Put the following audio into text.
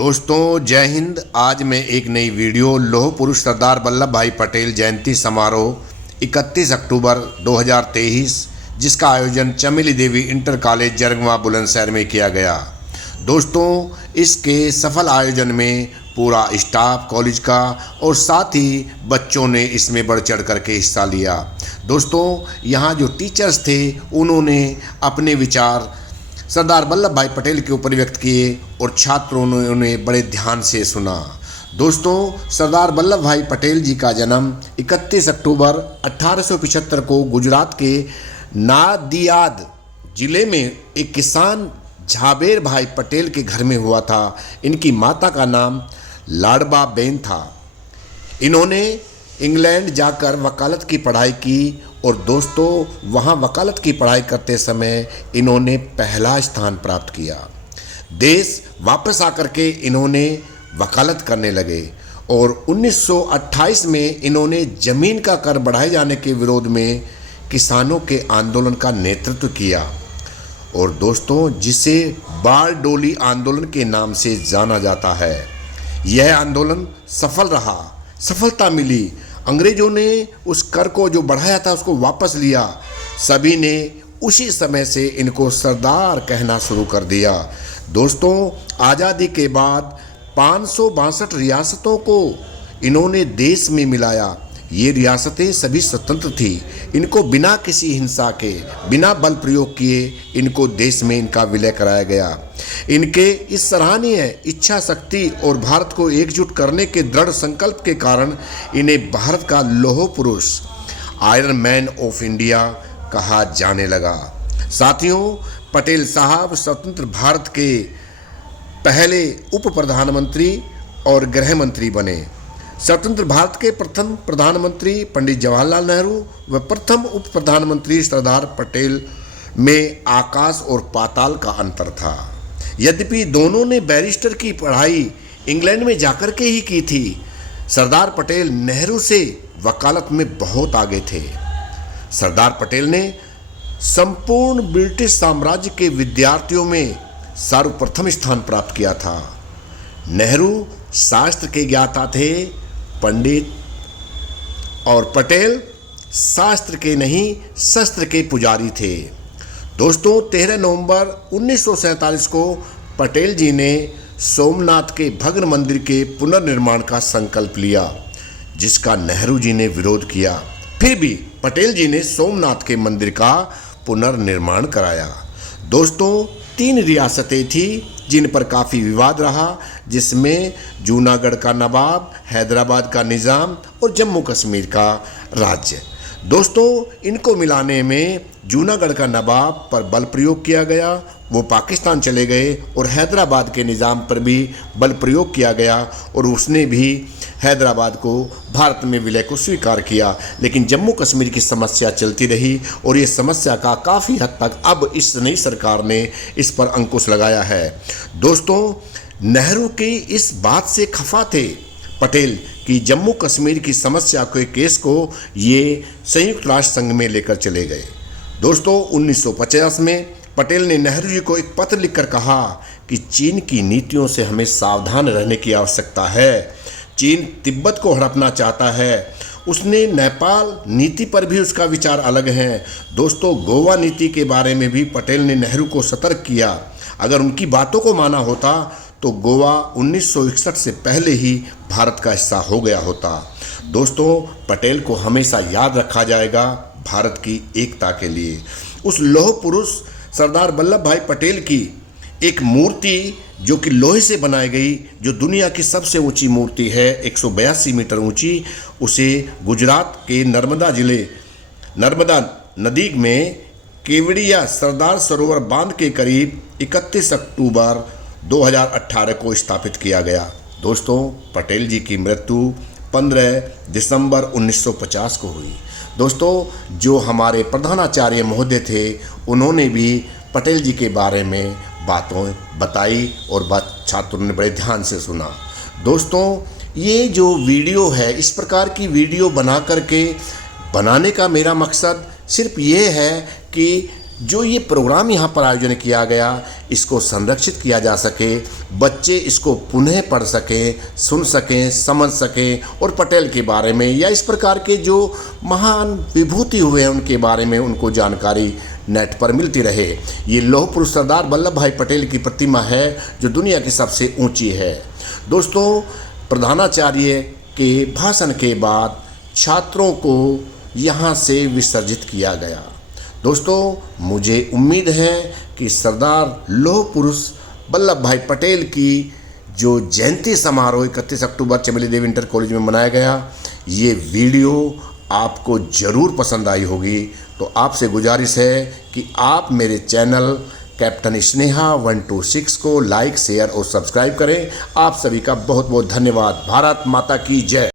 दोस्तों जय हिंद। आज मैं एक नई वीडियो लौह पुरुष सरदार वल्लभ भाई पटेल जयंती समारोह 31 अक्टूबर 2023 जिसका आयोजन चमेली देवी इंटर कॉलेज जरगवा बुलंदशहर में किया गया। दोस्तों इसके सफल आयोजन में पूरा स्टाफ कॉलेज का और साथ ही बच्चों ने इसमें बढ़ चढ़ करके हिस्सा लिया। दोस्तों यहाँ जो टीचर्स थे उन्होंने अपने विचार सरदार वल्लभ भाई पटेल के ऊपर व्यक्त किए और छात्रों ने उन्हें बड़े ध्यान से सुना। दोस्तों सरदार वल्लभ भाई पटेल जी का जन्म 31 अक्टूबर 1875 को गुजरात के नादियाद जिले में एक किसान झाबेर भाई पटेल के घर में हुआ था। इनकी माता का नाम लाडबा बेन था। इन्होंने इंग्लैंड जाकर वकालत की पढ़ाई की और दोस्तों वहाँ वकालत की पढ़ाई करते समय इन्होंने पहला स्थान प्राप्त किया। देश वापस आकर के इन्होंने वकालत करने लगे और 1928 में इन्होंने ज़मीन का कर बढ़ाए जाने के विरोध में किसानों के आंदोलन का नेतृत्व किया और दोस्तों जिसे बारडोली आंदोलन के नाम से जाना जाता है। यह आंदोलन सफल रहा, सफलता मिली। अंग्रेजों ने उस कर को जो बढ़ाया था उसको वापस लिया। सभी ने उसी समय से इनको सरदार कहना शुरू कर दिया। दोस्तों आज़ादी के बाद 562 रियासतों को इन्होंने देश में मिलाया। ये रियासतें सभी स्वतंत्र थी। इनको बिना किसी हिंसा के, बिना बल प्रयोग किए इनको देश में इनका विलय कराया गया। इनके इस सराहनीय इच्छा शक्ति और भारत को एकजुट करने के दृढ़ संकल्प के कारण इन्हें भारत का लौह पुरुष, आयरन मैन ऑफ इंडिया कहा जाने लगा। साथियों पटेल साहब स्वतंत्र भारत के पहले उप प्रधानमंत्री और गृह मंत्री बने। स्वतंत्र भारत के प्रथम प्रधानमंत्री पंडित जवाहरलाल नेहरू व प्रथम उप प्रधानमंत्री सरदार पटेल में आकाश और पाताल का अंतर था। यद्यपि दोनों ने बैरिस्टर की पढ़ाई इंग्लैंड में जाकर के ही की थी, सरदार पटेल नेहरू से वकालत में बहुत आगे थे। सरदार पटेल ने संपूर्ण ब्रिटिश साम्राज्य के विद्यार्थियों में सर्वप्रथम स्थान प्राप्त किया था। नेहरू शास्त्र के ज्ञाता थे पंडित और पटेल शास्त्र के नहीं शस्त्र के पुजारी थे। दोस्तों 13 नवंबर 1947 को पटेल जी ने सोमनाथ के भग्न मंदिर के पुनर्निर्माण का संकल्प लिया जिसका नेहरू जी ने विरोध किया। फिर भी पटेल जी ने सोमनाथ के मंदिर का पुनर्निर्माण कराया। दोस्तों 3 रियासतें थी जिन पर काफ़ी विवाद रहा, जिसमें जूनागढ़ का नवाब, हैदराबाद का निज़ाम और जम्मू कश्मीर का राज्य। दोस्तों इनको मिलाने में जूनागढ़ का नवाब पर बल प्रयोग किया गया, वो पाकिस्तान चले गए और हैदराबाद के निज़ाम पर भी बल प्रयोग किया गया और उसने भी हैदराबाद को भारत में विलय को स्वीकार किया। लेकिन जम्मू कश्मीर की समस्या चलती रही और ये समस्या का काफ़ी हद तक अब इस नई सरकार ने इस पर अंकुश लगाया है। दोस्तों नेहरू की इस बात से खफा थे पटेल कि जम्मू कश्मीर की समस्या के केस को ये संयुक्त राष्ट्र संघ में लेकर चले गए। दोस्तों 1950 में पटेल ने नेहरू जी को एक पत्र लिखकर कहा कि चीन की नीतियों से हमें सावधान रहने की आवश्यकता है। चीन तिब्बत को हड़पना चाहता है। उसने नेपाल नीति पर भी उसका विचार अलग है। दोस्तों गोवा नीति के बारे में भी पटेल ने नेहरू को सतर्क किया। अगर उनकी बातों को माना होता तो गोवा 1961 से पहले ही भारत का हिस्सा हो गया होता। दोस्तों पटेल को हमेशा याद रखा जाएगा भारत की एकता के लिए। उस लौह पुरुष सरदार वल्लभ भाई पटेल की एक मूर्ति जो कि लोहे से बनाई गई, जो दुनिया की सबसे ऊंची मूर्ति है 182 मीटर ऊंची, उसे गुजरात के नर्मदा जिले नर्मदा नदी में केवड़िया सरदार सरोवर बांध के करीब 31 अक्टूबर 2018 को स्थापित किया गया। दोस्तों पटेल जी की मृत्यु 15 दिसंबर 1950 को हुई। दोस्तों जो हमारे प्रधानाचार्य महोदय थे उन्होंने भी पटेल जी के बारे में बातों बताई और छात्रों ने बड़े ध्यान से सुना। दोस्तों ये जो वीडियो है, इस प्रकार की वीडियो बनाने का मेरा मकसद सिर्फ ये है कि जो ये प्रोग्राम यहाँ पर आयोजन किया गया, इसको संरक्षित किया जा सके, बच्चे इसको पुनः पढ़ सकें, सुन सकें, समझ सकें और पटेल के बारे में या इस प्रकार के जो महान विभूति हुए हैं उनके बारे में उनको जानकारी नेट पर मिलती रहे। ये लौह पुरुष सरदार वल्लभ भाई पटेल की प्रतिमा है जो दुनिया की सबसे ऊंची है। दोस्तों, प्रधानाचार्य के भाषण के बाद छात्रों को यहाँ से विसर्जित किया गया। दोस्तों, मुझे उम्मीद है कि सरदार लौह पुरुष वल्लभ भाई पटेल की जो जयंती समारोह 31 अक्टूबर चमेली देवी इंटर कॉलेज में मनाया गया, ये वीडियो आपको ज़रूर पसंद आई होगी। तो आपसे गुजारिश है कि आप मेरे चैनल कैप्टन स्नेहा 126 को लाइक, शेयर और सब्सक्राइब करें। आप सभी का बहुत बहुत धन्यवाद। भारत माता की जय।